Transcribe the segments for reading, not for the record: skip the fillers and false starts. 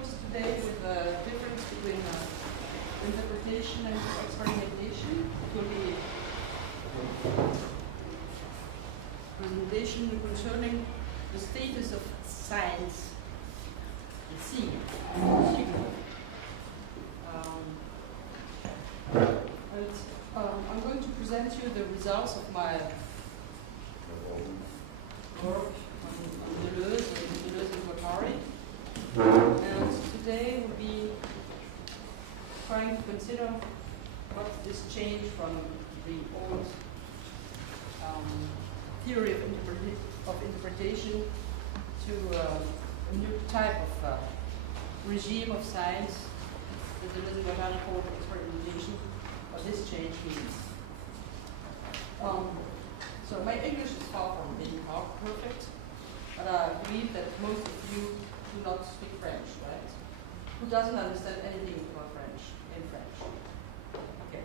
notice today with the difference between interpretation and experimentation. It will be a presentation concerning the status of science at sea. I'm going to present you the results of my work on Deleuze and Guattari. And today we'll be trying to consider what is changed from the old theory of interpretation to a new type of regime of science that Deleuze and Guattari called experimentation. What this change means. So my English is far from being perfect, but I believe that most of you do not speak French, right? Who doesn't understand anything about French, in French? Okay.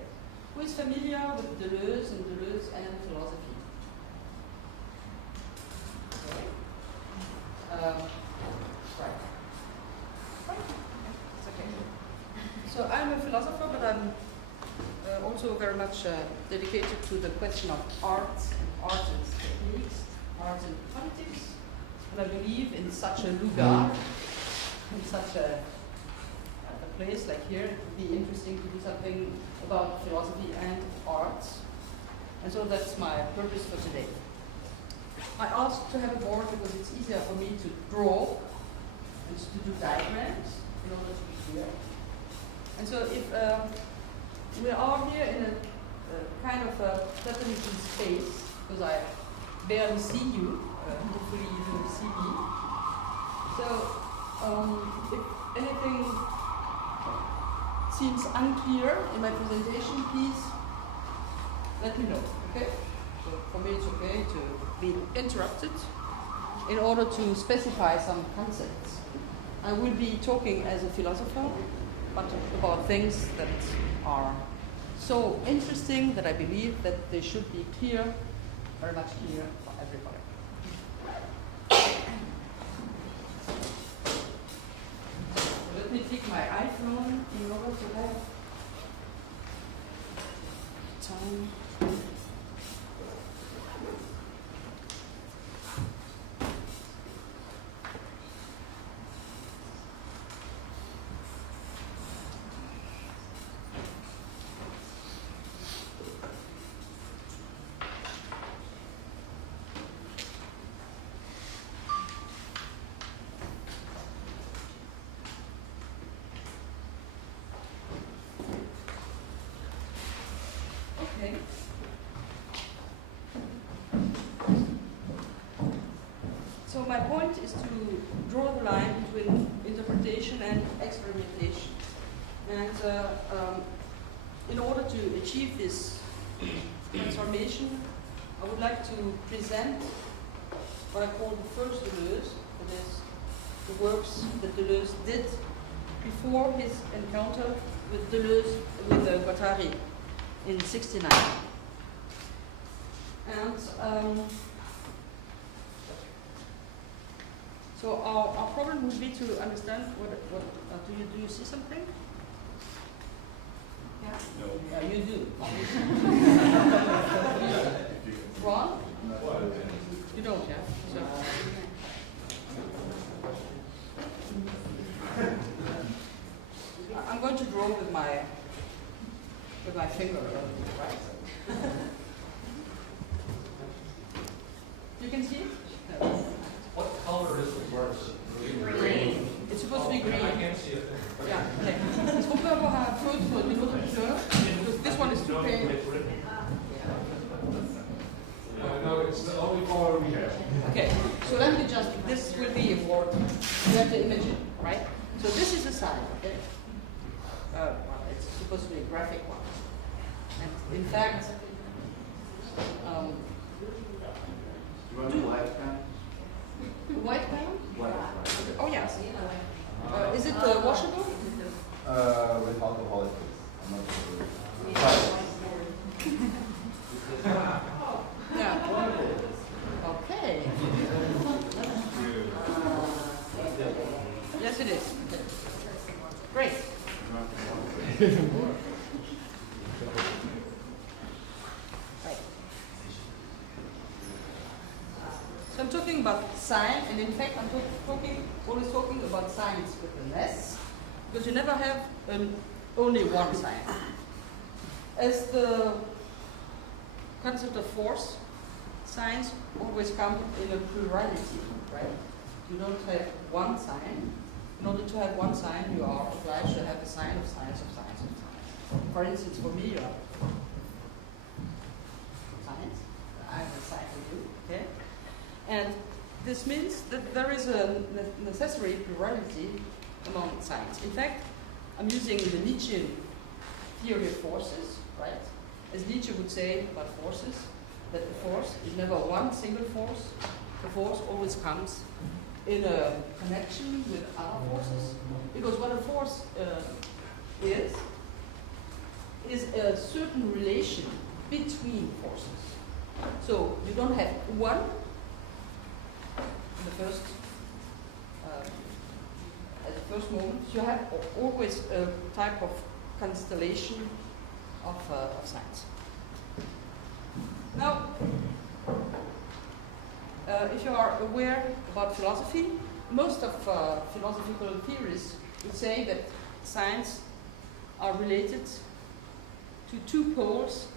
Who is familiar with Deleuze and philosophy? Okay. Right. It's okay. So I'm a philosopher, but I'm also very much dedicated to the question of art and techniques, art and politics. And I believe in such a lugar, in such a place like here, it would be interesting to do something about philosophy and art. And so that's my purpose for today. I asked to have a board because it's easier for me to draw and to do diagrams in order to be clear. And so if we are here in a kind of a platonic space, because I barely see you. Hopefully you don't see me. So if anything seems unclear in my presentation, please let me know, okay? So for me it's okay to be interrupted in order to specify some concepts. I will be talking as a philosopher, but about things that are so interesting that I believe that they should be clear, very much clear for everybody. So let me take my iPhone in order to have time. So my point is to draw the line between interpretation and experimentation. And in order to achieve this transformation, I would like to present what I call the first Deleuze, that is the works that Deleuze did before his encounter with Guattari in '69. And so our problem would be to understand what do you see something? Yeah. No. Yeah, you do. Ron? You don't, yeah. So. I'm going to draw with my finger, right? You can see it? No. What color is the worst? Green. It's supposed to be green. I can't see it. Yeah. Okay. Est-ce qu'on peut avoir un peu d'une autre couleur? Because this one is too pale. No, it's the only color we have. Okay. So let me just. This will be a board. You have to imagine, right? So this is a sign. Okay. Well, it's supposed to be a graphic one. And in fact, You want the white pen? white pen? White. Oh yes. Is it washable? With alcohol, I'm not sure. Yeah. Okay. Yes, it is. Okay. Right. So I'm talking about sign, and in fact I'm always talking about signs with an S, because you never have only one sign. As the concept of force, signs always come in a plurality, right? You don't have one sign. In order to have one sign, you are obliged to have a sign of signs of signs of signs. For instance, for me, you have signs. I have a sign for you, okay? And this means that there is a necessary plurality among signs. In fact, I'm using the Nietzschean theory of forces, right? As Nietzsche would say about forces, that the force is never one single force. The force always comes in a connection with other forces. Because what a force is a certain relation between forces. So you don't have one in the first, at the first moment. You have always a type of constellation of signs. Now, if you are aware about philosophy, most of philosophical theories would say that signs are related to two poles,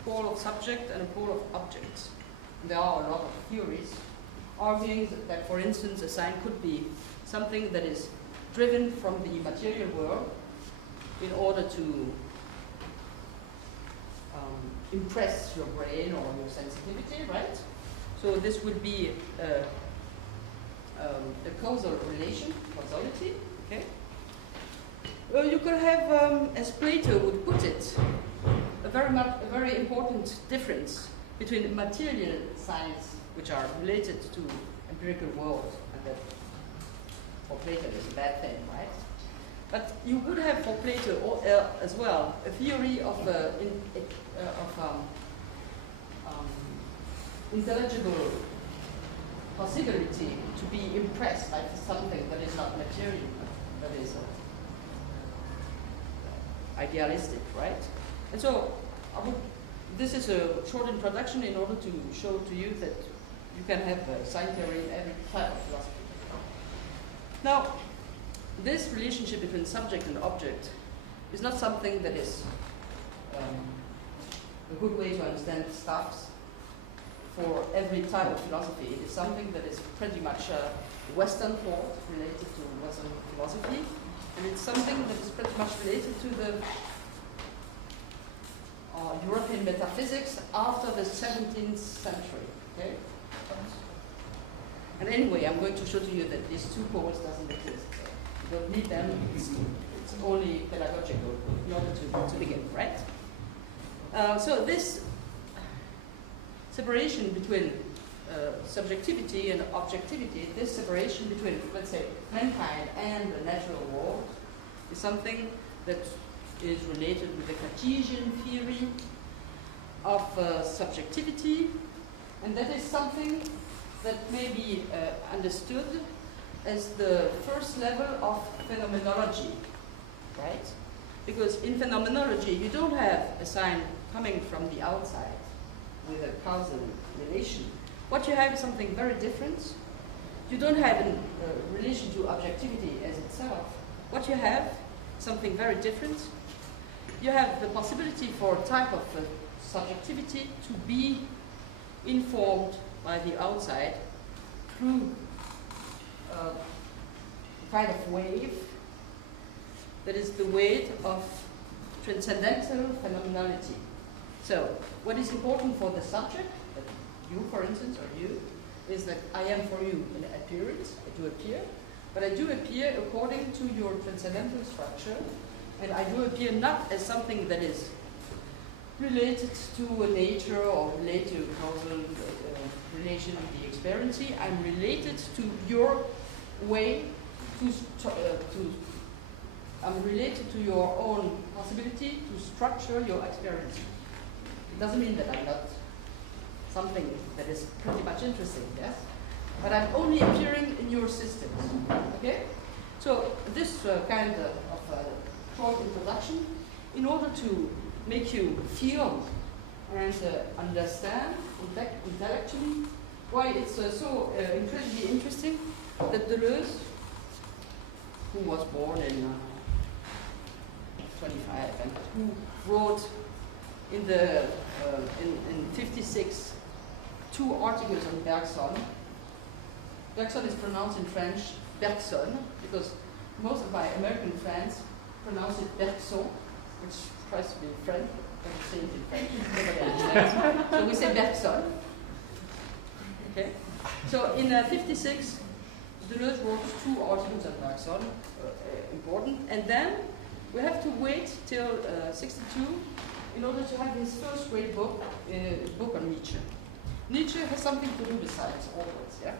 a pole of subject and a pole of object. There are a lot of theories arguing that, for instance, a sign could be something that is driven from the material world in order to impress your brain or your sensitivity, right? So this would be a causal relation, causality, okay? Well, you could have, as Plato would put it, a very important difference between material signs, which are related to empirical world, and that for Plato is a bad thing, right? But you would have for Plato as well a theory of intelligible possibility to be impressed by something that is not material, that is idealistic, right? And so this is a short introduction in order to show to you that you can have sign theory in every type of philosophy. Now, this relationship between subject and object is not something that is a good way to understand stuffs for every type of philosophy. It is something that is pretty much Western thought related to Western philosophy, and it's something that is pretty much related to the European metaphysics after the 17th century. Okay? And anyway, I'm going to show to you that these two poles doesn't exist. You don't need them. It's only pedagogical in order to begin, right? So this separation between subjectivity and objectivity, this separation between, let's say, mankind and the natural world, is something that is related with the Cartesian theory of subjectivity, and that is something that may be understood as the first level of phenomenology, right? Because in phenomenology, you don't have a sign coming from the outside with a causal relation. What you have is something very different. You don't have a relation to objectivity as itself. What you have, something very different. You have the possibility for a type of subjectivity to be informed by the outside through a kind of wave that is the weight of transcendental phenomenality. So, what is important for the subject, that you, for instance, or you, is that I am for you in appearance, I do appear, but I do appear according to your transcendental structure, and I do appear not as something that is related to a nature or related to a causal relation with the experiency. I'm related to your way I'm related to your own possibility to structure your experience. It doesn't mean that I'm not something that is pretty much interesting, yes? But I'm only appearing in your systems, okay? So this kind of short introduction in order to make you feel and understand intellectually why it's so incredibly interesting that Deleuze, who was born in 25 and who wrote in the in 56 2 articles on Bergson. Bergson is pronounced in French Bergson because most of my American friends pronounce it Bergson, which tries to be French, but don't say it in French. Nobody understands. So we say Bergson. Okay. So in 56, Deleuze wrote 2 articles on Bergson, important, and then we have to wait till 62 in order to have his first great book, book on Nietzsche. Nietzsche has something to do with science always, yeah,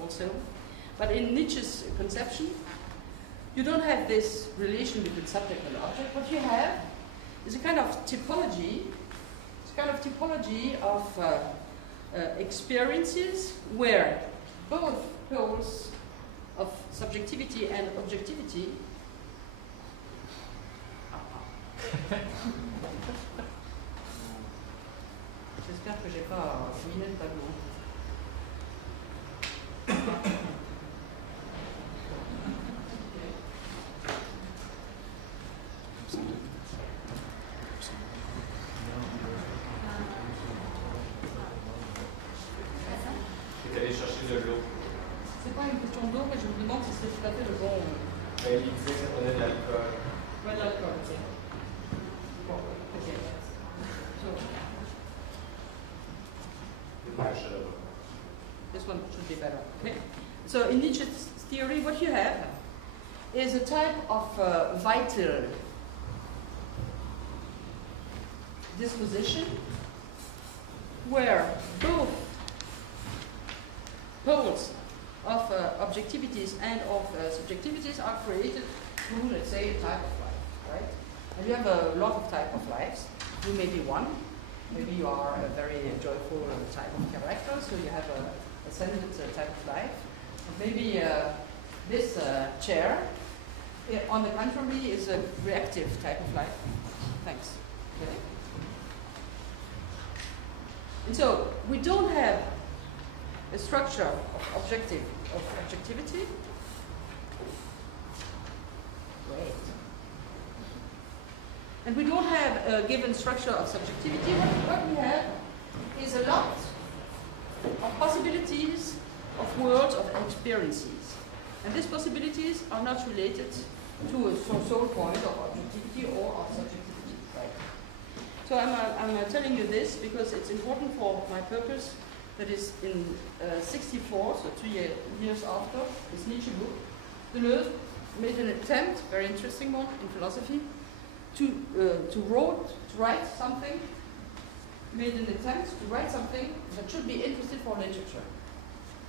also. But in Nietzsche's conception, you don't have this relation between subject and object. What you have is a kind of typology. It's a kind of typology of experiences where both poles of subjectivity and objectivity J'espère que j'ai pas ruiné le tableau. Tu es allé chercher de l'eau. C'est pas une question d'eau, mais je me demande si c'est tout à fait le bon. Ben, il disait que ça prenait de l'alcool. Ouais, l'alcool, ok. Bon, ok. So, this one should be better. Okay. So in Nietzsche's theory, what you have is a type of vital disposition where both poles of objectivities and of subjectivities are created through, let's say, a type of life, right? And you have a lot of type of lives. You may be one. Maybe you are a very joyful type of character, so you have a ascendant type of life. And maybe this chair, on the contrary, is a reactive type of life. Thanks. Okay. And so we don't have a structure of objectivity. Wait. And we don't have a given structure of subjectivity. What we have is a lot of possibilities of worlds of experiences. And these possibilities are not related to a sole point of objectivity or of subjectivity. Right? So I'm telling you this because it's important for my purpose. That is in 64, so 2 years after this Nietzsche book, Deleuze made an attempt, very interesting one in philosophy, to write something, made an attempt to write something that should be interesting for literature.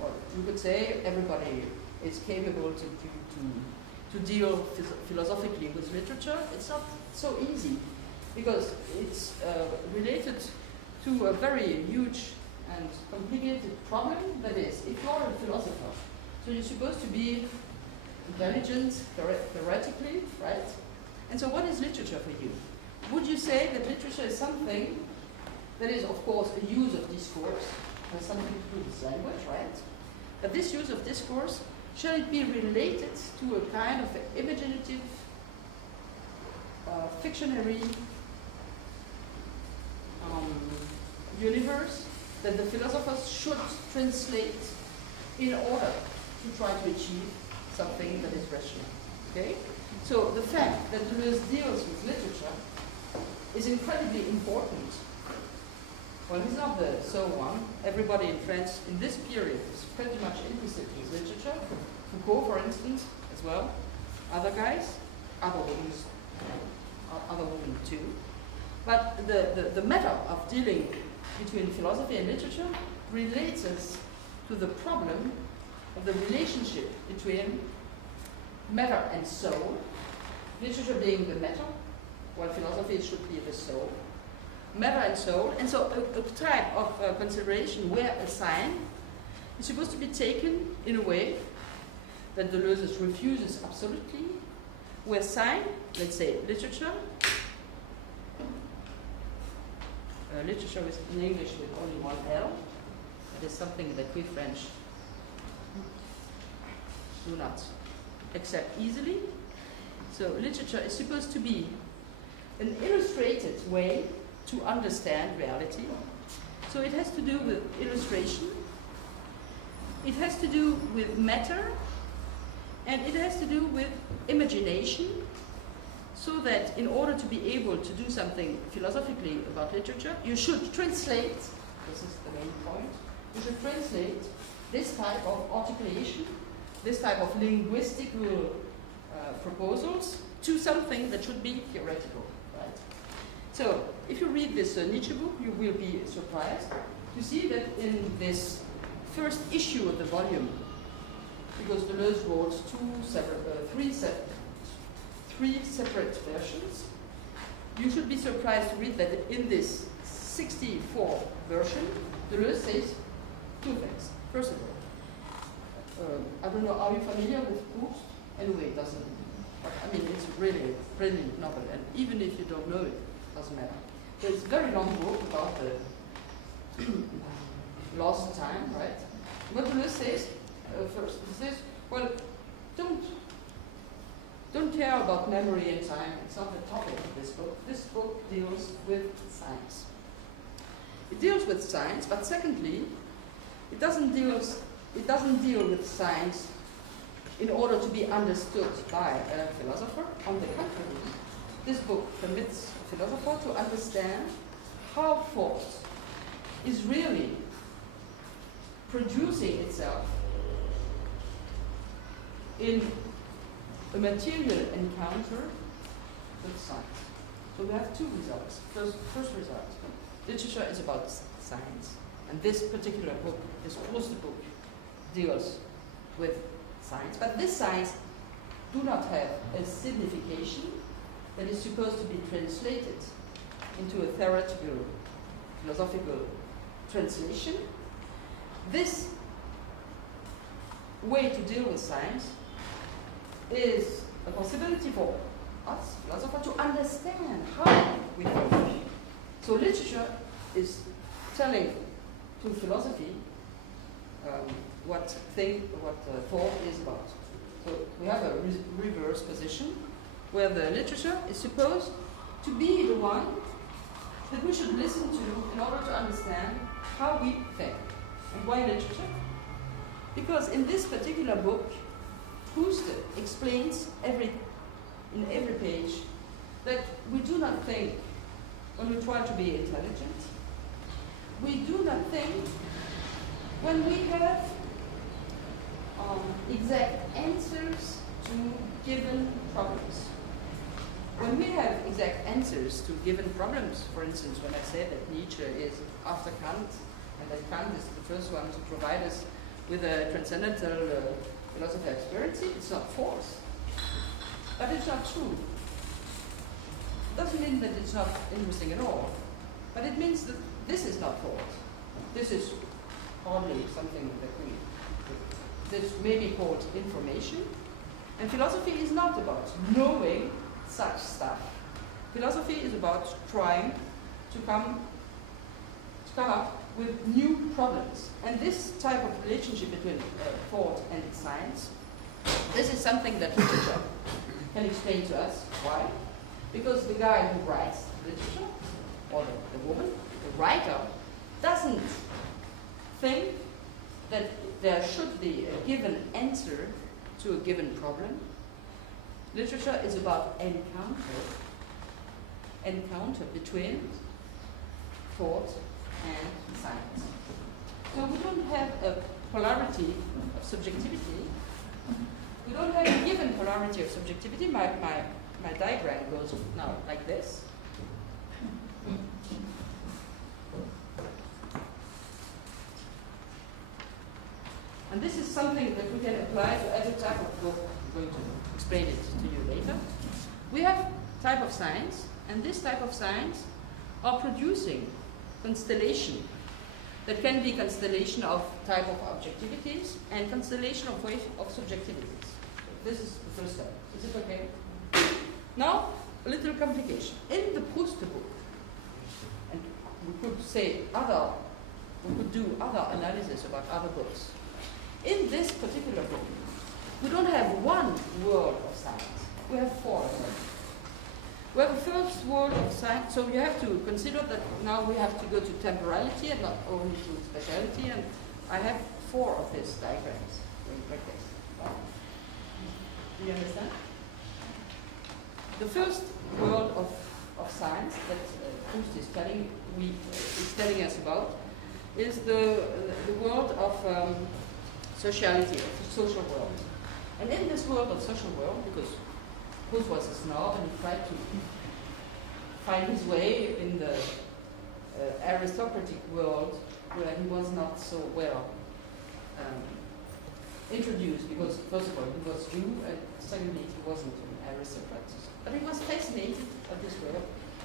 Or you could say everybody is capable to deal philosophically with literature. It's not so easy because it's related to a very huge and complicated problem. That is, if you're a philosopher, so you're supposed to be intelligent theoretically, right? And so what is literature for you? Would you say that literature is something that is, of course, a use of discourse, has something to do with language, right? But this use of discourse, shall it be related to a kind of imaginative, fictionary universe that the philosophers should translate in order to try to achieve something that is rational, okay? So the fact that Deleuze deals with literature is incredibly important. Well, he's not the sole one. Everybody in France in this period is pretty much interested in literature. Foucault, for instance, as well. Other guys, other women too. But the matter of dealing between philosophy and literature relates us to the problem of the relationship between matter and soul, literature being the matter, while philosophy should be the soul. Matter and soul, and so a type of consideration where a sign is supposed to be taken in a way that Deleuze refuses absolutely, where sign, let's say literature, literature is in English with only one L. That is something that we French do not accept easily. So literature is supposed to be an illustrated way to understand reality. So it has to do with illustration, it has to do with matter, and it has to do with imagination, so that in order to be able to do something philosophically about literature, you should translate, this is the main point, you should translate this type of articulation, this type of linguistical proposals to something that should be theoretical, right? So, if you read this Nietzsche book, you will be surprised to see that in this first issue of the volume, because Deleuze wrote three separate versions, you should be surprised to read that in this 64 version, Deleuze says two things. First of all, I don't know, are you familiar with Proust? Anyway, it doesn't. I mean, it's really a brilliant novel, and even if you don't know it, it doesn't matter. There's a very long book about the lost time, right? What Deleuze says, first, he says, well, don't care about memory and time. It's not the topic of this book. This book deals with science. It deals with science, but secondly, it doesn't deal with science in order to be understood by a philosopher. On the contrary, this book permits a philosopher to understand how thought is really producing itself in a material encounter with science. So we have two results. First result, literature is about science. And this particular book, this Proust book, deals with science. But this science do not have a signification that is supposed to be translated into a theoretical, philosophical translation. This way to deal with science is a possibility for us, philosophers, to understand how we think. So literature is telling to philosophy what thought is about. So we have a reverse position where the literature is supposed to be the one that we should listen to in order to understand how we think. And why literature? Because in this particular book, Proust explains in every page that we do not think when we try to be intelligent. We do not think when we have exact answers to given problems. When we have exact answers to given problems, for instance, when I said that Nietzsche is after Kant, and that Kant is the first one to provide us with a transcendental philosophy of experience, it's not false. But it's not true. It doesn't mean that it's not interesting at all. But it means that this is not false. This is hardly something this may be called information. And philosophy is not about knowing such stuff. Philosophy is about trying to come up with new problems. And this type of relationship between thought and science, this is something that literature can explain to us. Why? Because the guy who writes literature, or the woman, the writer, doesn't think that there should be a given answer to a given problem. Literature is about encounter between thought and science. So we don't have a polarity of subjectivity. We don't have a given polarity of subjectivity. My diagram goes now like this. And this is something that we can apply to every type of book. I'm going to explain it to you later. We have type of science, and this type of science are producing constellation that can be constellation of type of objectivities and constellation of ways of subjectivities. So this is the first step. Is it okay? Now, a little complication. In the Proust book, and we could say we could do other analysis about other books. In this particular book, we don't have one world of science. We have four of them. We have a first world of science, so you have to consider that now we have to go to temporality and not only to speciality, and I have four of these diagrams like this. Do you understand? The first world of science that Proust is telling us about is the world of sociality, of the social world. And in this world of social world, because Proust was a snob and he tried to find his way in the aristocratic world where he was not so well introduced, because first of all he was Jew and secondly he wasn't an aristocrat. But he was fascinated by this world.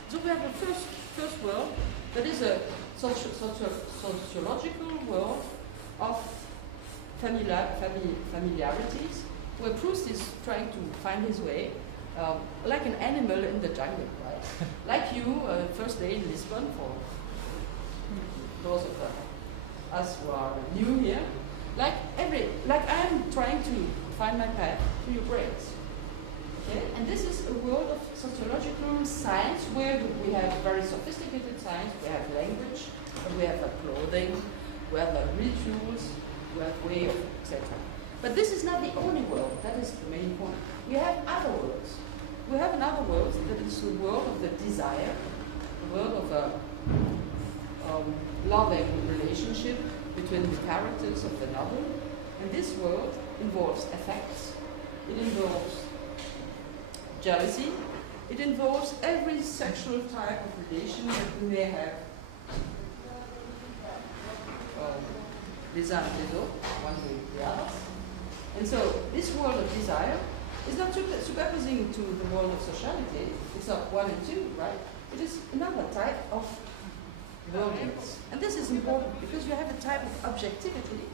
So we have a first world that is a sociological world of familiarities, where Proust is trying to find his way, like an animal in the jungle, right? Like you, first day in Lisbon, for those of us who are new here. Like I'm trying to find my path to your brains. Okay? And this is a world of sociological science where we have very sophisticated science, we have language, we have clothing, we have rituals, we have way of, etc. But this is not the only world, that is the main point. We have other worlds. We have another world that is the world of the desire, the world of a loving relationship between the characters of the novel. And this world involves affects, it involves jealousy, it involves every sexual type of relation that we may have. Les uns les autres, one with the others. And so this world of desire is not superposing to the world of sociality. It's not one and two, right? It is another type of worldliness. And this is important because you have a type of objectivity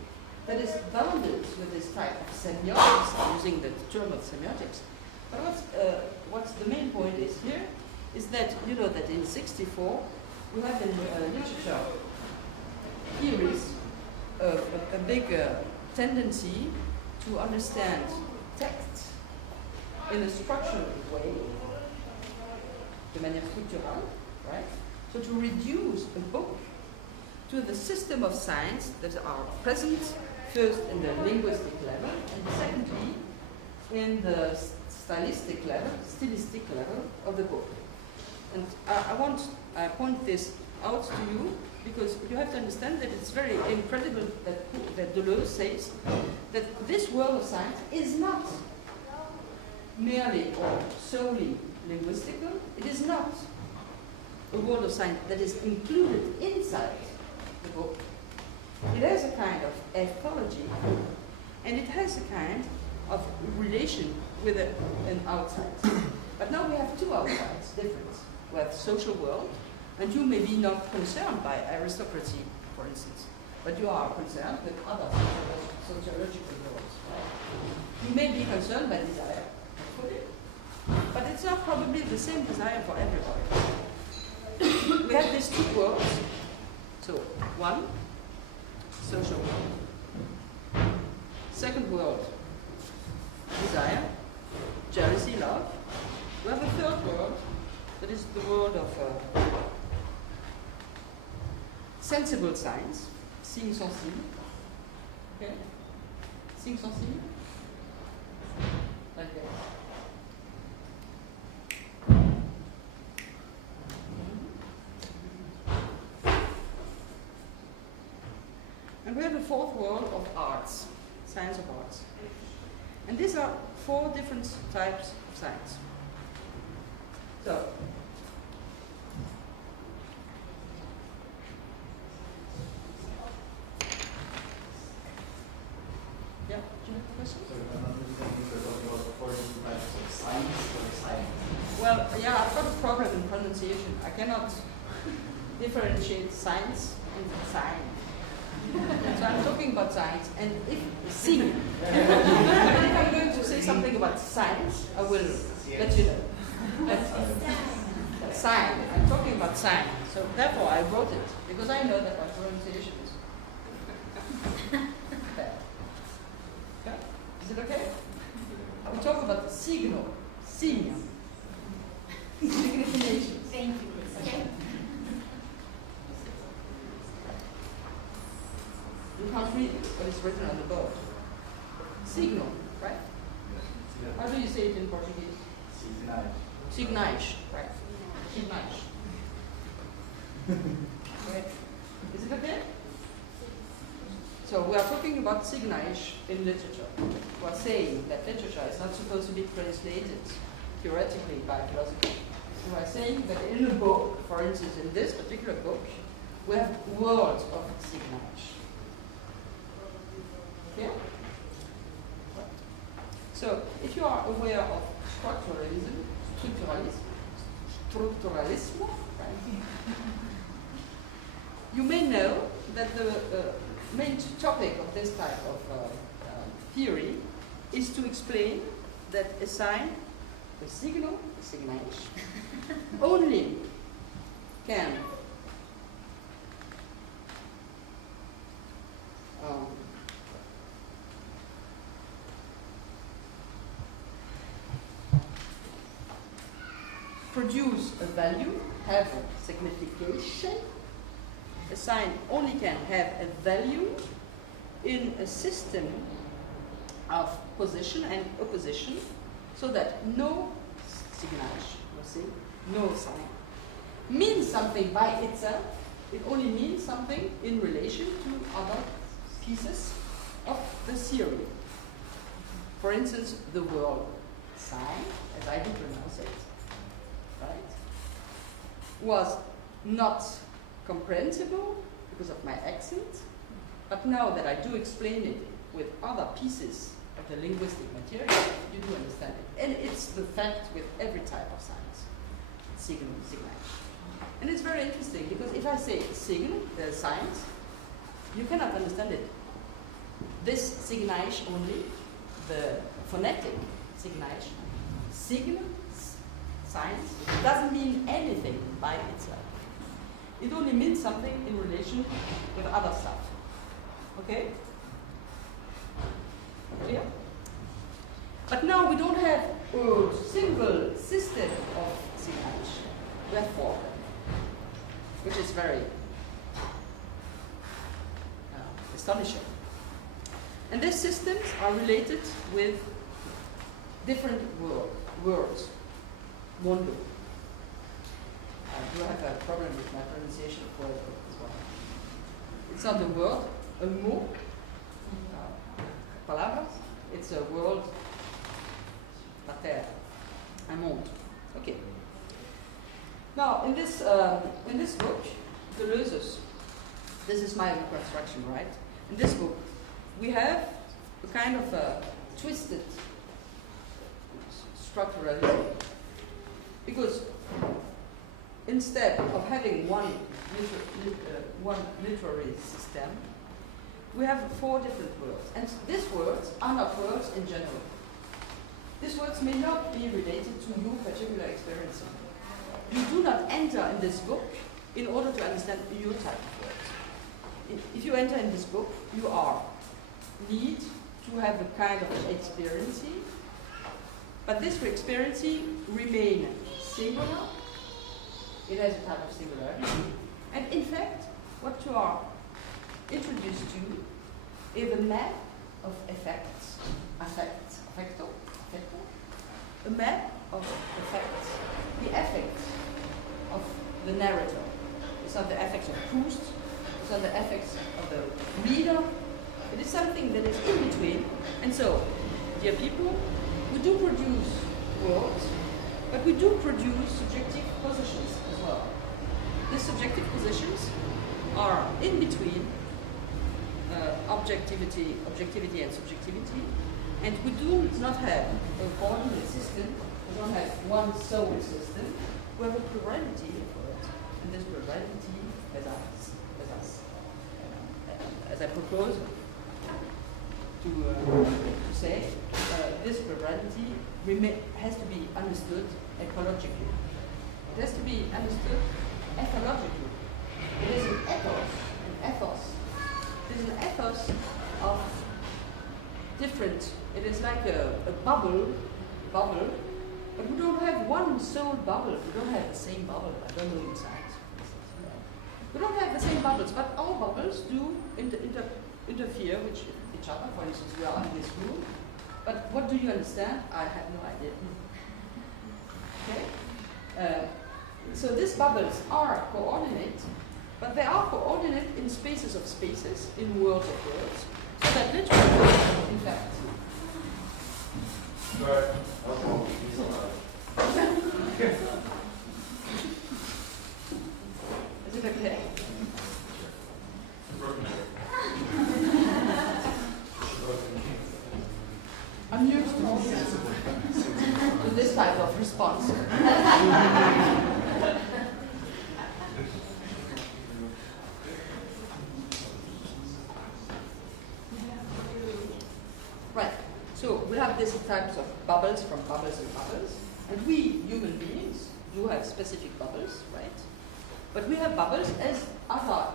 that is bounded with this type of semiotics, using the term of semiotics. But what's the main point is here is that you know that in '64 we have in literature theories a big tendency to understand text in a structural way, de manière structurale, right? So to reduce a book to the system of science that are present first in the linguistic level and secondly in the stylistic level of the book. And I point this out to you because you have to understand that it's very incredible that Deleuze says that this world of science is not merely or solely linguistical. It is not a world of science that is included inside the book. It has a kind of ethology, and it has a kind of relation with an outside. But now we have two outsides, different. We have social world, and you may be not concerned by aristocracy, for instance, but you are concerned with other sociological worlds. Right? You may be concerned by desire, but it's not probably the same desire for everybody. We have these two worlds. So, one, social world. Second world, desire, jealousy, love. We have a third world, that is the world of sensible science, signes sensibles. Okay? Signes sensibles? Like that. And we have a fourth world of arts, science of arts. And these are four different types of science. So, yeah, do you have a question? So I'm not understanding if you're talking about the four different types of science or science. Well, yeah, I've got a problem in pronunciation. I cannot differentiate science and science. So I'm talking about science, and if and if I'm going to say something about science, I will let you know. That's sign. I'm talking about sign. So therefore I wrote it, because I know that my pronunciation is bad. Okay? Is it okay? We talk about the signal. Sign. Significations. Thank you. Okay. You can't read it, but it's written on the board. Signal, right? How do you say it in Portuguese? Signais, right? Signais. Okay. Is it okay? So we are talking about signais in literature. We are saying that literature is not supposed to be translated theoretically by philosophers. We are saying that in a book, for instance in this particular book, we have words of signais. Okay? So if you are aware of structuralism, right? You may know that the main topic of this type of theory is to explain that a sign, a signal, a signage, only can produce a value, have a signification. A sign only can have a value in a system of position and opposition, so that no signage, no sign, means something by itself. It only means something in relation to other pieces of the theory. For instance, the word sign, as I do pronounce it, right, was not comprehensible because of my accent, but now that I do explain it with other pieces of the linguistic material, you do understand it. And it's the fact with every type of science. Signal, signage. And it's very interesting, because if I say sign, the science, you cannot understand it. This signage only, the phonetic signage, signal, science, doesn't mean anything by itself. It only means something in relation with other stuff. Okay? Clear? But now we don't have a single system of signage. We have four, which is very astonishing. And these systems are related with different words. Mondo. I do have a problem with my pronunciation of words as well. It's not a word, a mot, palabras. It's a word, la terre, un monde. Okay. Now, in this book, Deleuze's, this is my reconstruction, right? In this book, we have a kind of a twisted structuralism. Because instead of having one literary system, we have four different words. And these words are not words in general. These words may not be related to your particular experience. You do not enter in this book in order to understand your type of words. If you enter in this book, you need to have a kind of experience, but this experience remains singular. It has a type of singularity. And in fact, what you are introduced to is a map of effects, affecto, a map of effects, the effects of the narrator. It's not the effects of Proust, it's not the effects of the reader. It is something that is in between. And so, dear people, we do produce words, but we do produce subjective positions as well. These subjective positions are in between objectivity and subjectivity, and we do not have a coordinate system, we don't have one sole system, we have a plurality of words, and this plurality, as I propose to say, this plurality has to be understood ecologically. It has to be understood ethologically. It is an ethos. It is an ethos of different. It is like a bubble, but we don't have one sole bubble. We don't have the same bubble. I don't know inside. We don't have the same bubbles, but our bubbles do interfere with each other. For instance, we are in this room. But what do you understand? I have no idea. Okay? So these bubbles are coordinate, but they are coordinate in spaces of spaces, in worlds of worlds, so that literally, in fact. Is it okay? I'm used to this type of response. Right. So we have these types of bubbles from bubbles and bubbles, and we human beings do have specific bubbles, right? But we have bubbles as other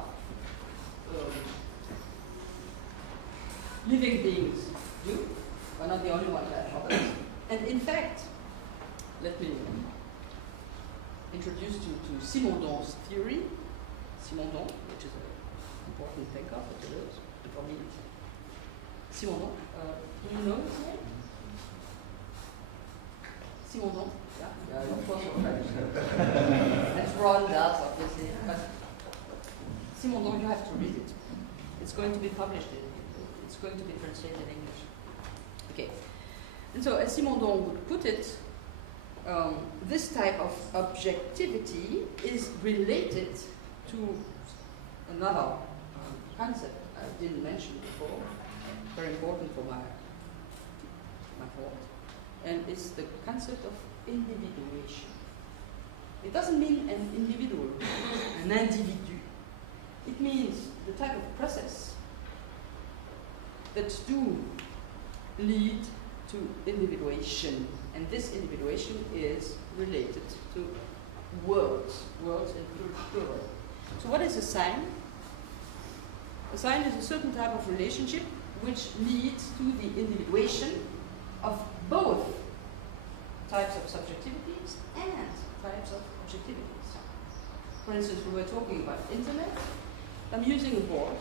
living beings do. We're not the only ones that have bubbles. And in fact, let me introduce you to Simondon's theory. Simondon, which is an important thinker for me. Simondon, do you know his name? Simondon, yeah, of course you're French. And Ron does, obviously. But Simondon, you have to read it. It's going to be published it's going to be translated in English. Okay. And so, as Simondon would put it, this type of objectivity is related to another concept I didn't mention before, very important for my thought, and it's the concept of individuation. It doesn't mean an individual, an individu. It means the type of process that do lead to individuation, and this individuation is related to worlds in plural. So what is a sign? A sign is a certain type of relationship which leads to the individuation of both types of subjectivities and types of objectivities. For instance, we were talking about internet. I'm using a board,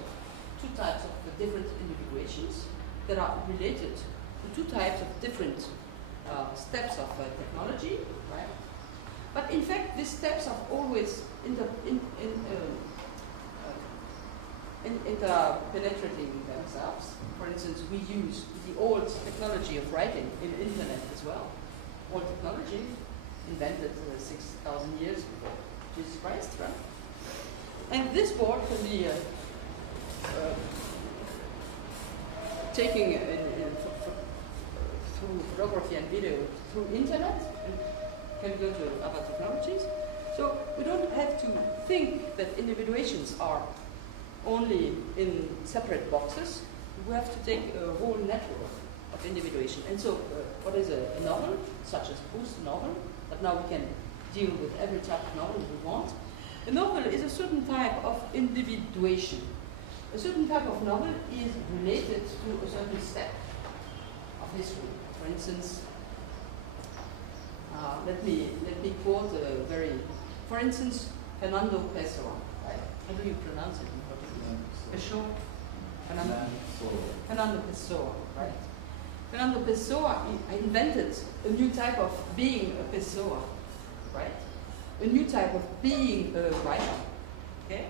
two types of the different individuations that are related to two types of different steps of technology, right? But in fact, these steps are always interpenetrating themselves. For instance, we use the old technology of writing in internet as well. Old technology invented 6,000 years before Jesus Christ, right? And this board can be taking through photography and video through internet, and can go to other technologies. So we don't have to think that individuations are only in separate boxes. We have to take a whole network of individuation. And so what is a novel, such as Proust's novel, but now we can deal with every type of novel we want. A novel is a certain type of individuation. A certain type of novel is related to a certain step of history. For instance, let me quote a very, for instance, Fernando Pessoa, right? How do you pronounce it in Portuguese? Pessoa? Fernando Pessoa, right? Fernando Pessoa invented a new type of being a Pessoa, right? A new type of being a writer, okay?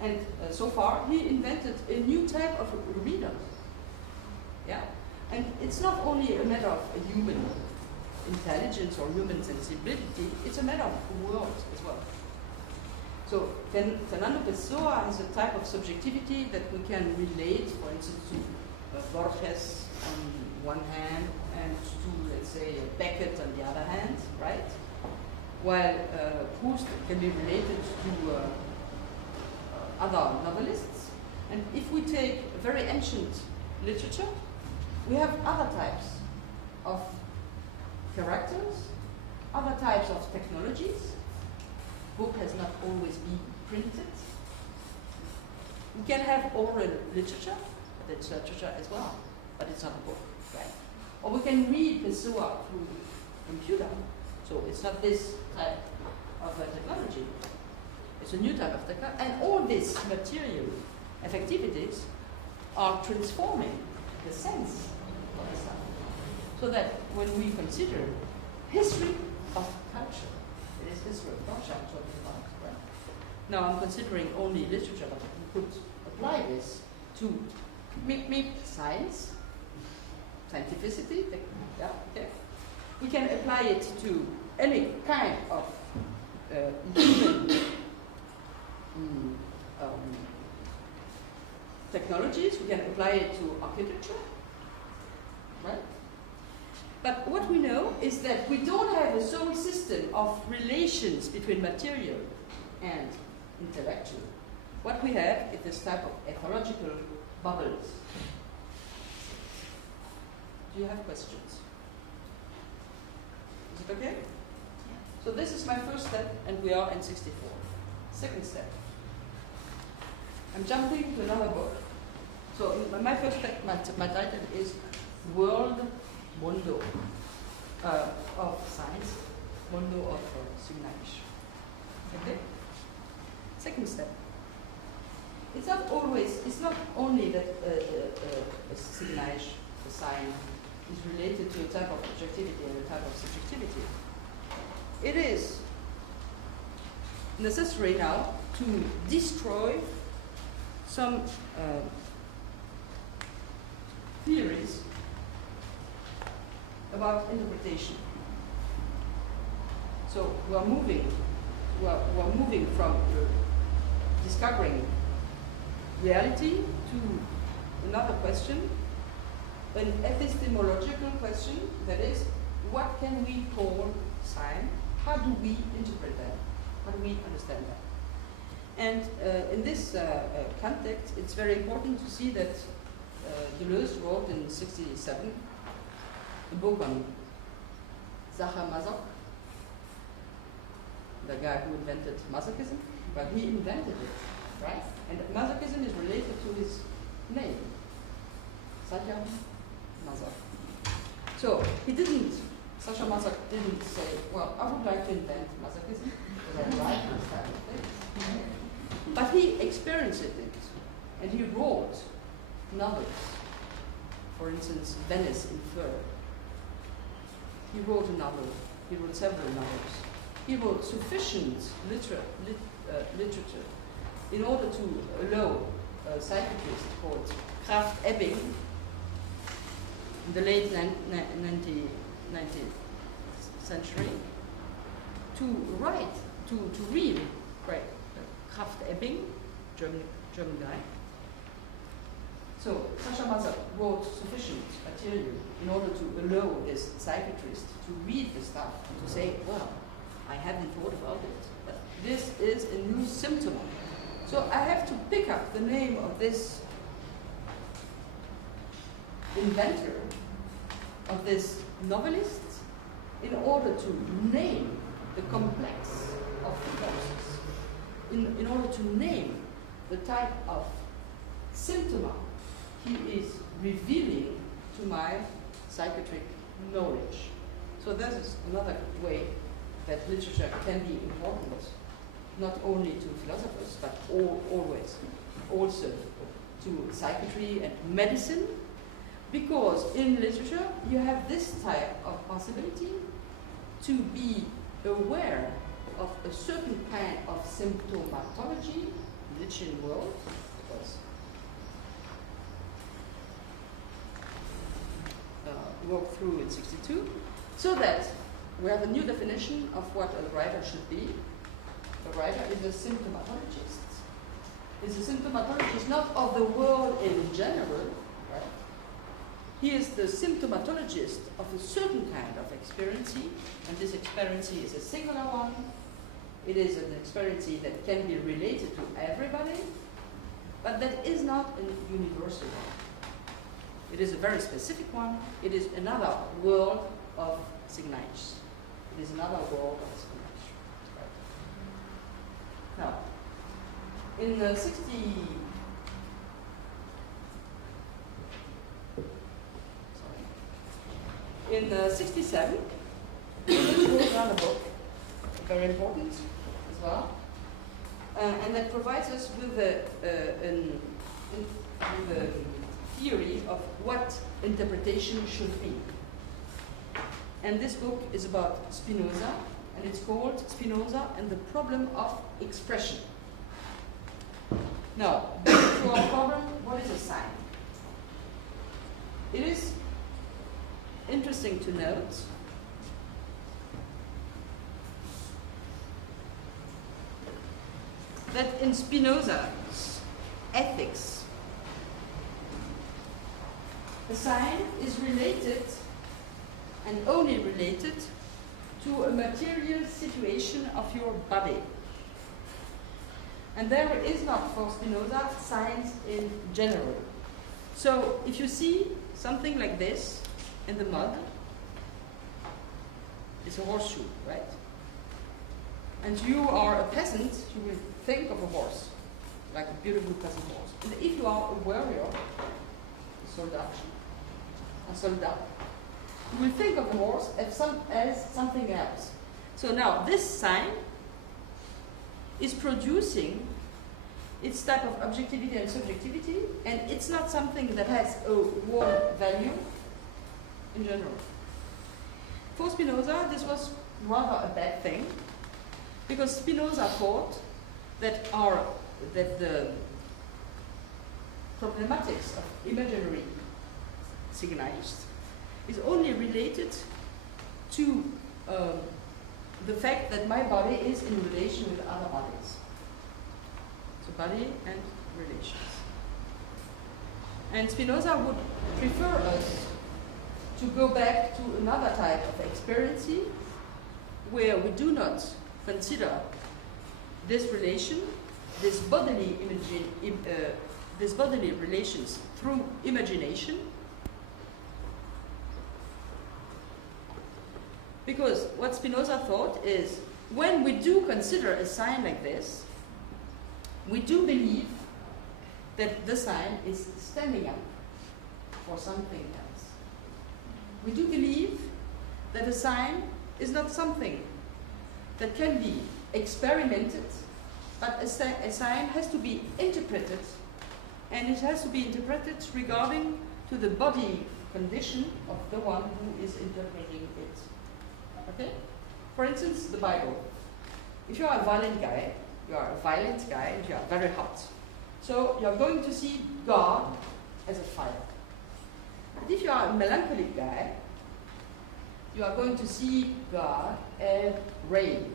And so far, he invented a new type of reader, yeah? And it's not only a matter of a human intelligence or human sensibility, it's a matter of words as well. So Fernando Pessoa has a type of subjectivity that we can relate, for instance, to Borges on one hand and to, let's say, Beckett on the other hand, right? While Proust can be related to other novelists. And if we take very ancient literature, we have other types of characters, other types of technologies. Book has not always been printed. We can have oral literature, that's literature as well, but it's not a book, right? Or we can read Pessoa through computer, so it's not this type of technology. It's a new type of technology, and all these material effectivities are transforming the sense of the stuff. So that when we consider history of culture, it is history of culture I'm talking about, right? Now I'm considering only literature, but we could apply this to science, scientificity, yeah, okay. We can apply it to any kind of human technologies. We can apply it to architecture, right? But what we know is that we don't have a sole system of relations between material and intellectual. What we have is this type of ecological bubbles. Do you have questions? Is it okay? Yeah. So this is my first step, and we are in 64. Second step. I'm jumping to another book. So my first step, my title is World Mundo of Science, Mundo of Sauvagnargues. Okay? Second step. It's not only that Sauvagnargues, the science, is related to a type of objectivity and a type of subjectivity. It is necessary now to destroy some theories about interpretation. So we are moving from discovering reality to another question, an epistemological question, that is, what can we call science? How do we interpret that? How do we understand that? And in this context, it's very important to see that Deleuze wrote in 1967 a book on Sauvagnargues, the guy who invented masochism, but he invented it, right? And masochism is related to his name, Sauvagnargues. So Sauvagnargues didn't say, well, I would like to invent masochism, because I like this type of thing. But he experienced it, and he wrote novels. For instance, Venice in Fur. He wrote a novel. He wrote several novels. He wrote sufficient literature in order to allow a psychiatrist called Kraft Ebing in the late 19th century to read Kraft Ebing, German guy. So Sauvagnargues wrote sufficient material in order to allow this psychiatrist to read the stuff, to say, well, I hadn't thought about it, but this is a new symptom. So I have to pick up the name of this inventor, of this novelist, in order to name the complex of the process, in order to name the type of symptoma he is revealing to my psychiatric knowledge. So this is another way that literature can be important, not only to philosophers, but always also to psychiatry and medicine, because in literature you have this type of possibility to be aware of a certain kind of symptomatology, Nietzschean world, because walked through in 1962, so that we have a new definition of what a writer should be. A writer is a symptomatologist. Is a symptomatologist not of the world in general, right? He is the symptomatologist of a certain kind of experience, and this experience is a singular one. It is an experience that can be related to everybody, but that is not a universal one. It is a very specific one. It is another world of Sauvagnargues. It is another world of Sauvagnargues. Right. Now, in 67, he wrote down a book, very important as well, and that provides us with a theory of what interpretation should be. And this book is about Spinoza, and it's called Spinoza and the Problem of Expression. Now, back to our problem, what is a sign? It is interesting to note that in Spinoza's ethics, a sign is related and only related to a material situation of your body. And there is not, for Spinoza, signs in general. So if you see something like this in the mud, it's a horseshoe, right? And you are a peasant, you will think of a horse, like a beautiful peasant horse. And if you are a warrior, a soldat, you will think of the horse as something else. So now this sign is producing its type of objectivity and subjectivity, and it's not something that has a one value in general. For Spinoza, this was rather a bad thing, because Spinoza thought that the problematics of imaginary Sauvagnargues is only related to the fact that my body is in relation with other bodies. So body and relations. And Spinoza would prefer us to go back to another type of experience where we do not consider this relation, this bodily relations through imagination. Because what Spinoza thought is, when we do consider a sign like this, we do believe that the sign is standing up for something else. We do believe that a sign is not something that can be experimented, but a sign has to be interpreted, and it has to be interpreted regarding to the body condition of the one who is interpreting it. Okay? For instance, the Bible. If you are a violent guy, and you are very hot. So you are going to see God as a fire. And if you are a melancholic guy, you are going to see God as rain.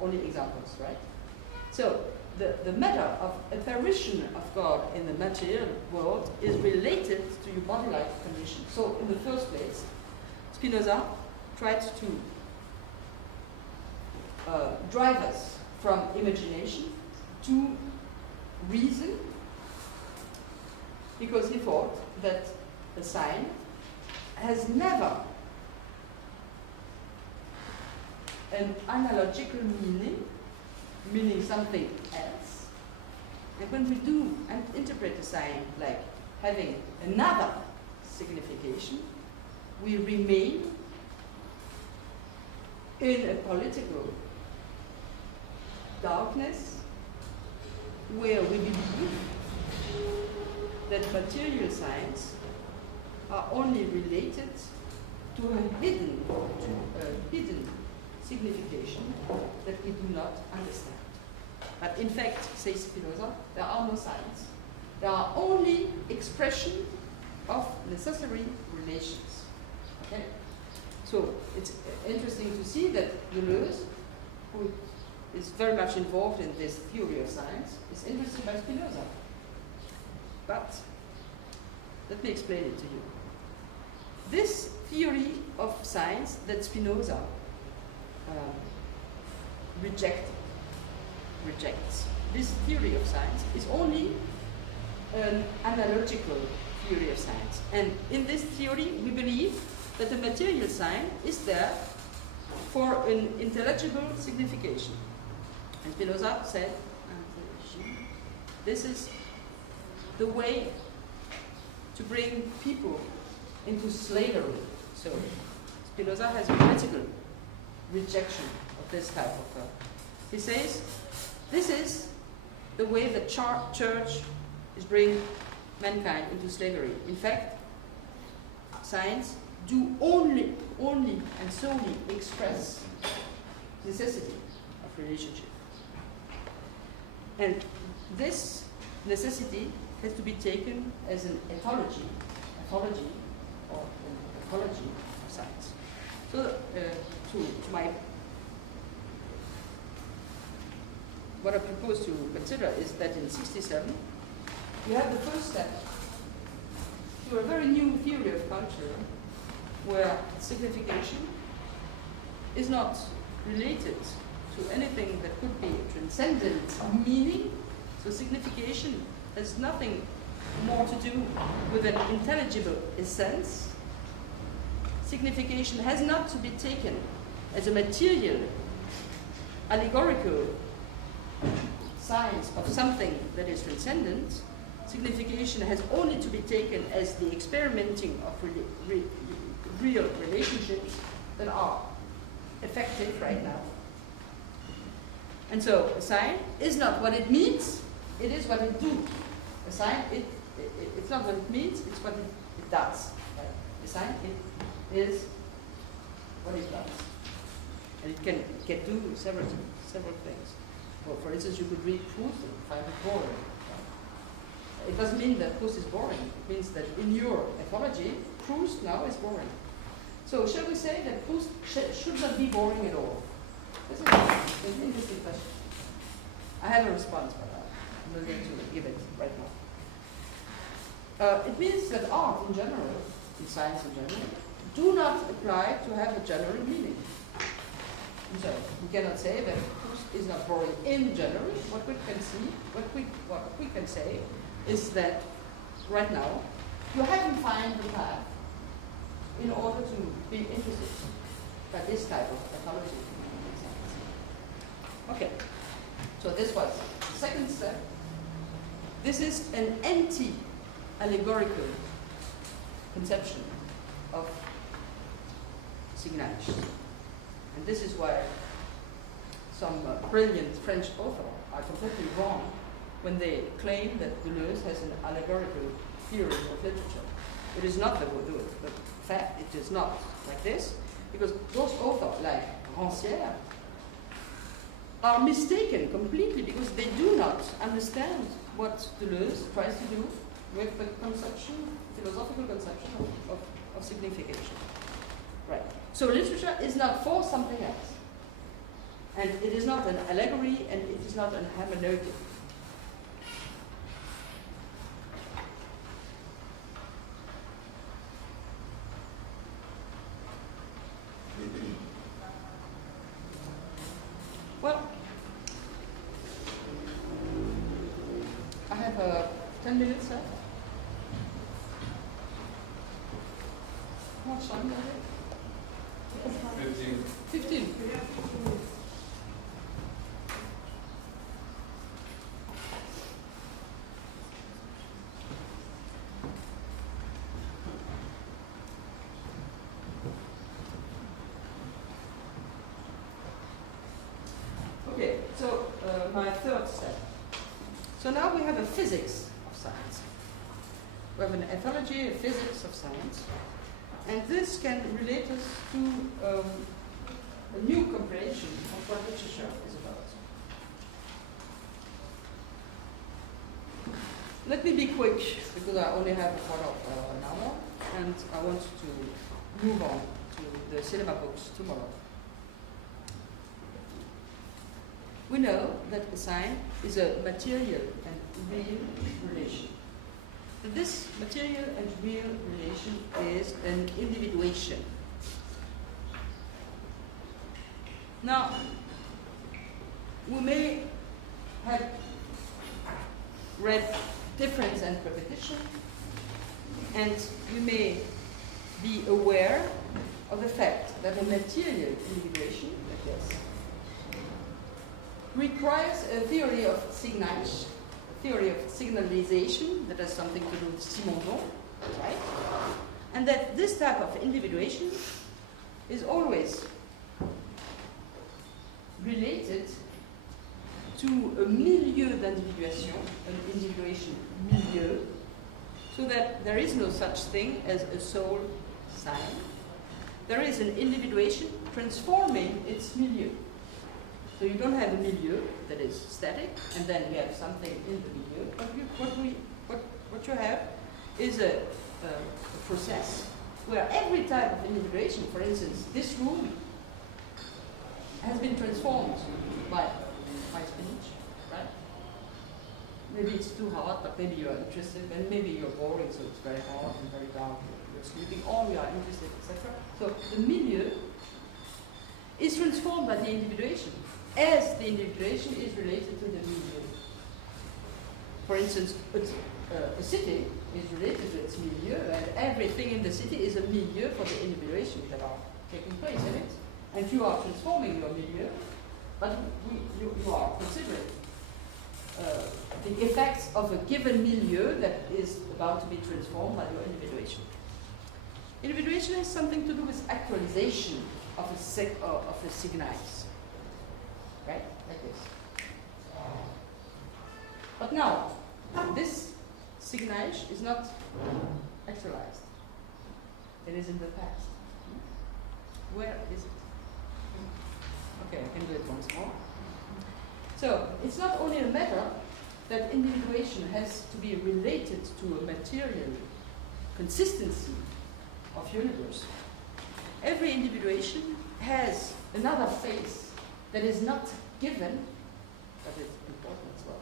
Only examples, right? So the matter of apparition of God in the material world is related to your body-like condition. So in the first place, Spinoza tried to drive us from imagination to reason, because he thought that a sign has never an analogical meaning something else. And when we do interpret a sign like having another signification, we remain in a political darkness where we believe that material signs are only related to a hidden signification that we do not understand. But in fact, says Spinoza, there are no signs. There are only expression of necessary relations. Okay? So it's interesting to see that Deleuze, who is very much involved in this theory of science, is interested by Spinoza. But let me explain it to you. This theory of science that Spinoza rejects, this theory of science is only an analogical theory of science. And in this theory, we believe that the material sign is there for an intelligible signification. And Spinoza said, this is the way to bring people into slavery. So Spinoza has a critical rejection of this type of he says, this is the way the church is bringing mankind into slavery. In fact, science do only and solely express necessity of relationship. And this necessity has to be taken as an ethology or an ecology of science. So to my what I propose to consider is that in 1967, we have the first step to a very new theory of culture where signification is not related to anything that could be transcendent meaning. So signification has nothing more to do with an intelligible essence. Signification has not to be taken as a material, allegorical science of something that is transcendent. Signification has only to be taken as the experimenting of real relationships that are effective right now. And so a sign is not what it means, it is what it do. A sign, it's not what it means, it's what it does. Right? A sign, it is what it does. And it can do several things. Well, for instance, you could read Proust and find it boring. It doesn't mean that Proust is boring. It means that in your ethology, Proust now is boring. So shall we say that Proust should not be boring at all? This is an interesting question. I have a response for that. I'm not going to give it right now. It means that art in general, in science in general, do not apply to have a general meaning. And so we cannot say that Proust is not boring in general. What we can say is that right now you haven't found the path in order to be interested by this type of ethology. Okay, so this was the second step. This is an anti-allegorical conception of Sauvagnargues. And this is why some brilliant French authors are completely wrong when they claim that Deleuze has an allegorical theory of literature. It is not the fact, it is not like this, because those authors, like Rancière, are mistaken completely because they do not understand what Deleuze tries to do with the conception, philosophical conception of signification. Right. So literature is not for something else. And it is not an allegory and it is not an hermeneutic. Well, I have 10 minutes left. How much time do I have? 15. 15. Okay, so my third step. So now we have a physics of science. We have an ethology, a physics of science. And this can relate us to a new comprehension of what literature is about. Let me be quick, because I only have an hour, and I want to move on to the cinema books tomorrow. We know that a sign is a material and real relation. But this material and real relation is an individuation. Now, we may have read difference and repetition, And we may be aware of the fact that a material individuation like this requires a theory of signage, a theory of signalization that has something to do with Simondon, right? And that this type of individuation is always related to a milieu d'individuation, an individuation milieu, so that there is no such thing as a sole sign. There is an individuation transforming its milieu. So you don't have a milieu that is static, and then you have something in the milieu. But what you have is a process where every type of individuation, for instance, this room has been transformed by speech, right? Maybe it's too hot, but maybe you're interested, and maybe you're boring, so it's very hot and very dark, you're sleeping, or you are interested, etc. So the milieu is transformed by the individuation, as the individuation is related to the milieu. For instance, a city is related to its milieu, and everything in the city is a milieu for the individuations that are taking place in it. And you are transforming your milieu, but you are considering the effects of a given milieu that is about to be transformed by your individuation. Individuation has something to do with actualization of a signage, right? Like this. But now, this signage is not actualized. It is in the past. Where is it? Okay, I can do it once more. So, it's not only a matter that individuation has to be related to a material consistency of universe. Every individuation has another phase that is not given, but it's important as well.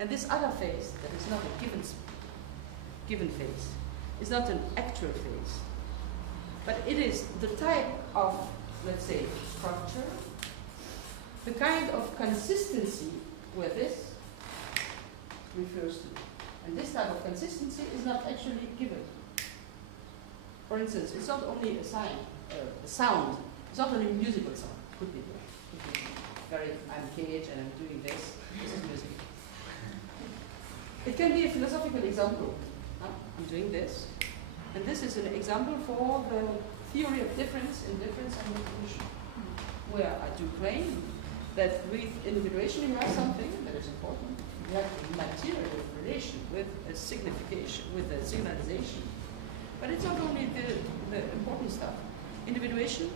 And this other phase that is not a given phase, is not an actual phase, but it is the type of, let's say, structure, the kind of consistency where this refers to. And this type of consistency is not actually given. For instance, it's not only a sound, it's not only a musical sound. Could be very, I'm Cage and I'm doing this is music. It can be a philosophical example. I'm doing this, and this is an example for the theory of difference in difference and evolution, where I do claim that with individuation you have something that is important. You have a material relation with a signification, with a signalization. But it's not only the important stuff. Individuation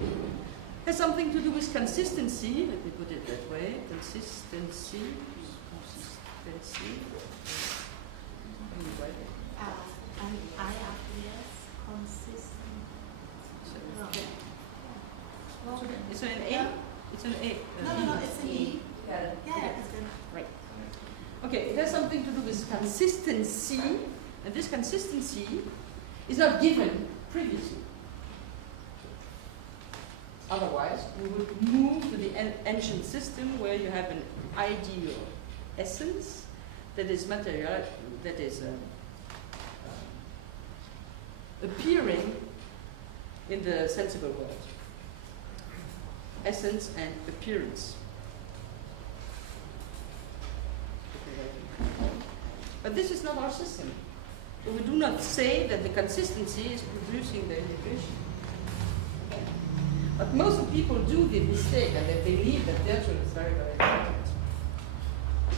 has something to do with consistency. Let me put it that way. Consistency. And I after yes, consistent. Well, it's an A? It's an A. No, it's an E. Yeah, it's good. Right. Okay, it has something to do with consistency, and this consistency is not given previously. Otherwise, we would move to the ancient system where you have an ideal essence that is material, that is appearing in the sensible world. Essence and appearance. But this is not our system. So we do not say that the consistency is producing the individuation. Okay. But most of people do the mistake and they believe that virtual is very, very important.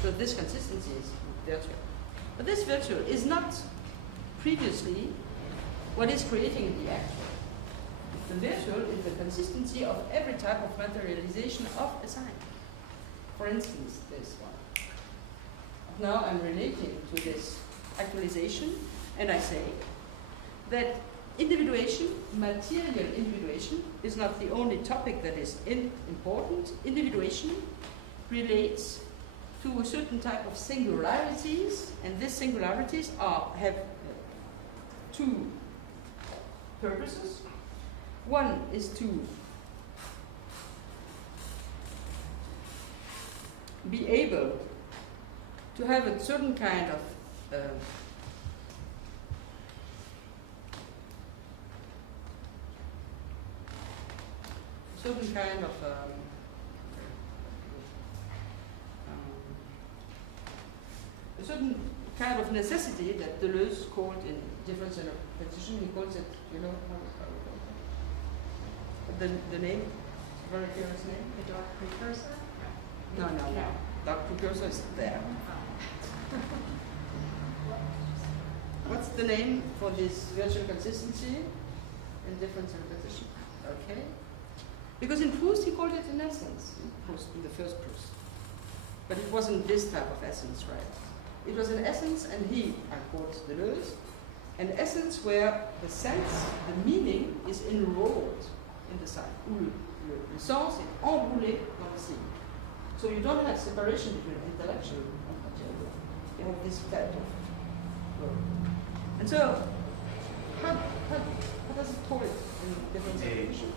So this consistency is virtual. But this virtual is not previously what is creating the actual. The virtual is the consistency of every type of materialization of a sign. For instance, this one. Now I'm relating to this actualization, and I say that individuation, material individuation, is not the only topic that is important. Individuation relates to a certain type of singularities, and these singularities have two purposes. One is to be able to have a certain kind of certain kind of a certain kind of necessity that Deleuze called in difference in repetition. He calls it, you know, the name, very curious name. The dark precursor? No. Dark precursor is there. What's the name for this virtual consistency in difference in repetition? Okay. Because in Proust he called it an essence, in the first Proust. But it wasn't this type of essence, right? It was an essence, and he, I quote Deleuze, an essence where the sense, the meaning is enrolled in the sign. Le sens est emboulé dans le signe. So you don't have separation between intellectual and material. You have this type of work. And so, how does it call it in different situations?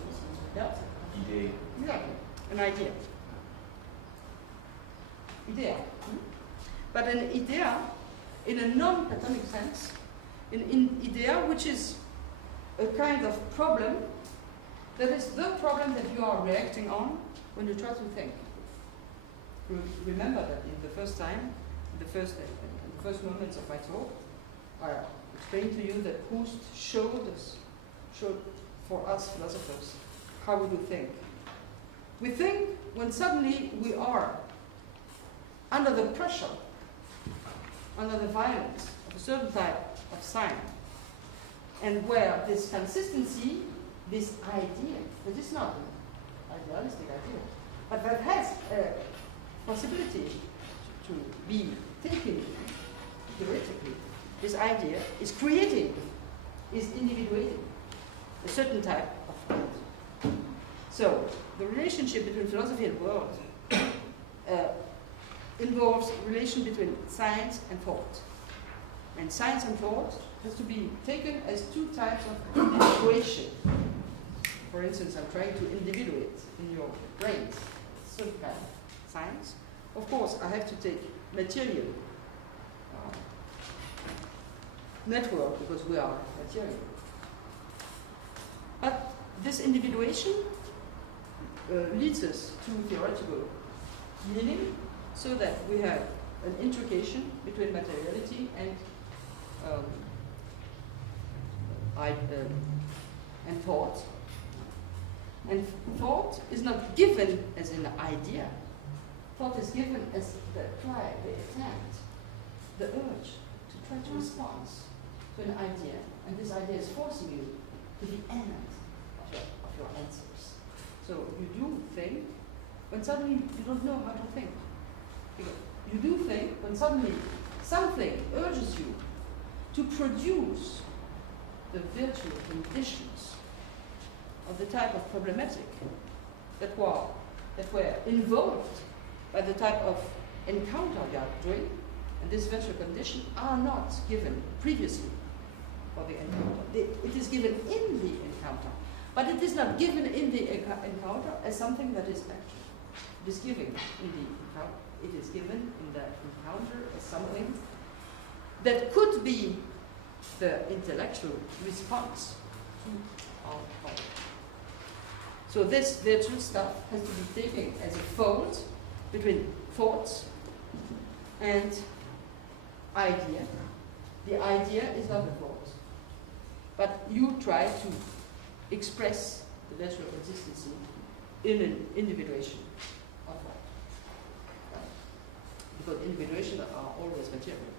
Yeah? Idée. Exactly. An idea. Idea. But an idea, in a non-Platonic sense, in idea, which is a kind of problem, that is the problem that you are reacting on when you try to think. Remember that in the first time, in the first moments of my talk, I explained to you that Proust showed for us philosophers how we do think. We think when suddenly we are under the pressure, under the violence of a certain type of sign, and where this consistency, this idea, that is not an idealistic idea, but that has a possibility to be taken theoretically, this idea is creating, is individuating a certain type of thought. So, the relationship between philosophy and world involves relation between science and thought. And science and thought has to be taken as two types of individuation. For instance, I'm trying to individuate in your brains certain kind of science. Of course, I have to take material network because we are material. But this individuation leads us to theoretical meaning, so that we have an intrication between materiality and thought. And thought is not given as an idea. Thought is given as the try, the attempt, the urge to try to respond to an idea. And this idea is forcing you to the end of your answers. So you do think when suddenly you don't know how to think. You do think when suddenly something urges you to produce the virtual conditions of the type of problematic that were involved by the type of encounter you are doing, and this virtual condition are not given previously for the encounter. It is given in the encounter, but it is not given in the encounter as something that is actual. It is given in the encounter. It is given in the encounter as something that could be the intellectual response to our thought. So this virtual stuff has to be taken as a fold between thoughts and idea. The idea is not a thought, but you try to express the virtual consistency in an individuation of thought. Because individuation are always material.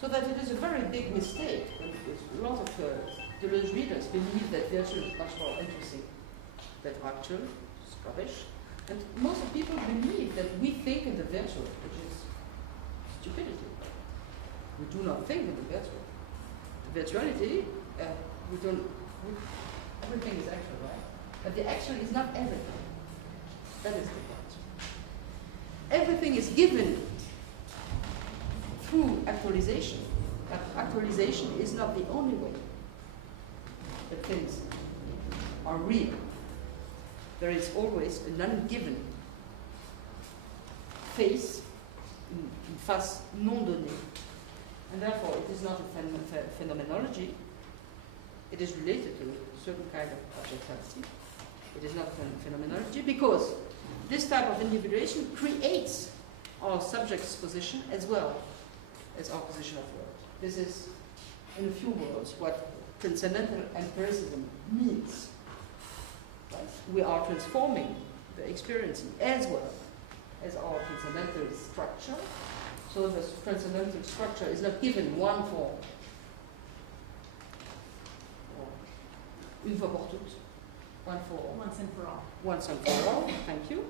So that it is a very big mistake, and a lot of Deleuze readers believe that virtual is much more interesting than actual. It's rubbish. And most of people believe that we think in the virtual, which is stupidity. We do not think in the virtual. The virtuality, everything is actual, right? But the actual is not everything. That is the point. Everything is given through actualization, but actualization is not the only way that things are real. There is always an ungiven face, une face non donnée, and therefore it is not a phenomenology. It is related to a certain kind of objectivity, It is not phenomenology because this type of individuation creates our subject's position as well as our position of world. This is, in a few words, what transcendental empiricism means. Right? We are transforming the experiencing as well as our transcendental structure. So the transcendental structure is not given in one form, or une fois pour toutes, one for all. Once and for all. Once and for all, thank you.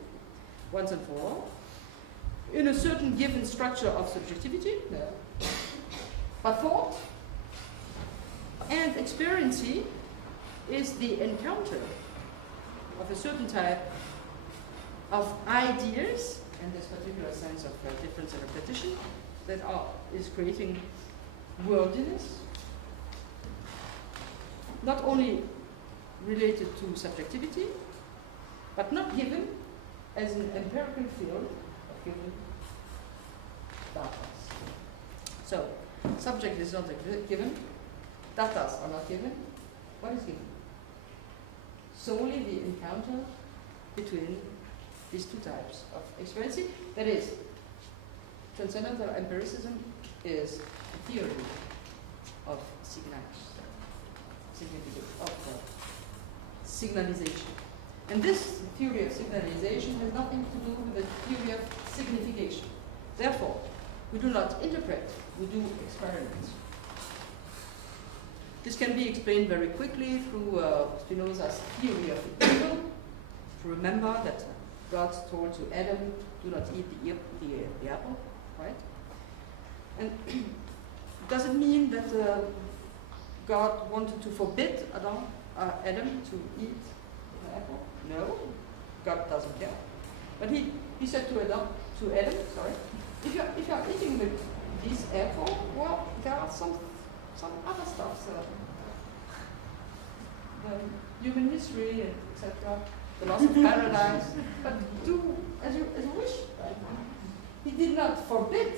Once and for all. In a certain given structure of subjectivity, no. But thought and experiency is the encounter of a certain type of ideas, and this particular sense of difference and repetition, that is creating worldliness, not only related to subjectivity, but not given as an empirical field of given data. So, subject is not given, data are not given. What is given? Solely the encounter between these two types of experience. That is, transcendental empiricism is a theory of signalization. And this theory of signalization has nothing to do with the theory of signification. Therefore, we do not interpret, we do experiment. This can be explained very quickly through Spinoza's theory of evil. To remember that God told to Adam, do not eat the apple, right? And does it mean that God wanted to forbid Adam to eat the apple? No, God doesn't care. But he said to Adam, if you're eating this apple, well, there are some other stuff, the human history, etc., the loss of paradise, but do as you wish. Right? He did not forbid.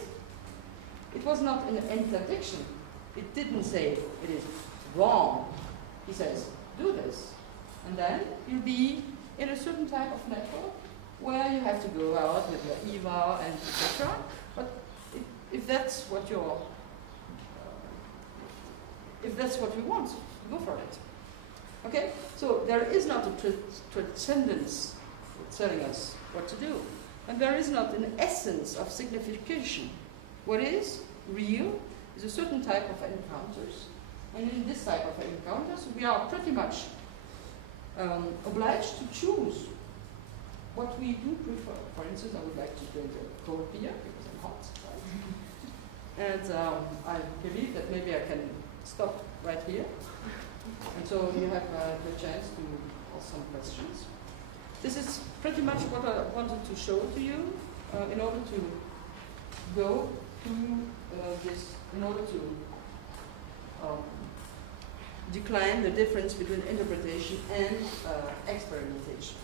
It was not an interdiction. It didn't say it is wrong. He says, do this. And then you'll be in a certain type of network where you have to go out with your Eva and etc. But if that's what you want, go for it. Okay? So there is not a transcendence telling us what to do. And there is not an essence of signification. What is real is a certain type of encounters. And in this type of encounters, we are pretty much obliged to choose what we do prefer. For instance, I would like to drink a cold beer because I'm hot. Right? And I believe that maybe I can stop right here. And so you have the chance to ask some questions. This is pretty much what I wanted to show to you in order to go through this, in order to decline the difference between interpretation and experimentation.